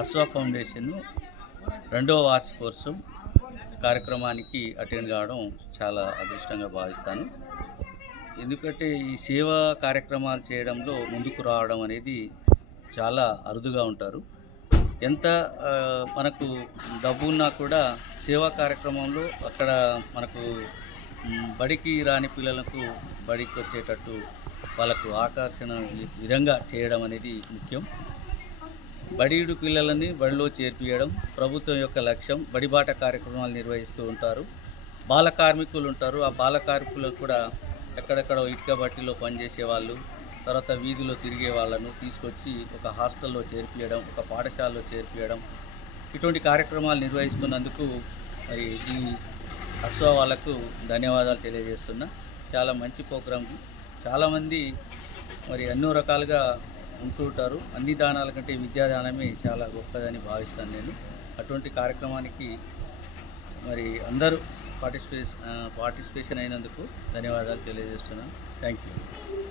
అశ్వ foundation రెండవ వార్షికోత్సవం కార్యక్రమానికి అటెండ్ కావడం చాలా అదృష్టంగా భావిస్తాను. ఎందుకంటే ఈ సేవా కార్యక్రమాలు చేయడంలో ముందుకు రావడం అనేది చాలా అరుదుగా ఉంటారు. ఎంత మనకు డబ్బు ఉన్నా కూడా సేవా కార్యక్రమంలో అక్కడ మనకు బడికి రాని పిల్లలకు బడికి వచ్చేటట్టు వాళ్ళకు ఆకర్షణ విధంగా చేయడం అనేది ముఖ్యం. బడియుడు పిల్లలని బడిలో చేర్పియడం ప్రభుత్వం యొక్క లక్ష్యం. బడిబాట కార్యక్రమాలు నిర్వహిస్తూ ఉంటారు. బాల కార్మికులు ఉంటారు. ఆ బాల కార్మికులకు కూడా ఎక్కడెక్కడో ఇటుక బట్టిలో పనిచేసే వాళ్ళు, తర్వాత వీధిలో తిరిగే వాళ్ళను తీసుకొచ్చి ఒక హాస్టల్లో చేర్పియడం, ఒక పాఠశాలలో చేర్పియడం, ఇటువంటి కార్యక్రమాలు నిర్వహిస్తున్నందుకు మరి ఈ అశ్వ వాళ్ళకు ధన్యవాదాలు తెలియజేస్తున్నా. చాలా మంచి ప్రోగ్రాం. చాలామంది మరి ఎన్నో రకాలుగా ఉంటుంటారు. అన్ని దానాల కంటే విద్యాదానమే చాలా గొప్పదని భావిస్తాను నేను. అటువంటి కార్యక్రమానికి మరి అందరూ పార్టిసిపేషన్ అయినందుకు ధన్యవాదాలు తెలియజేస్తున్నాను. Thank you.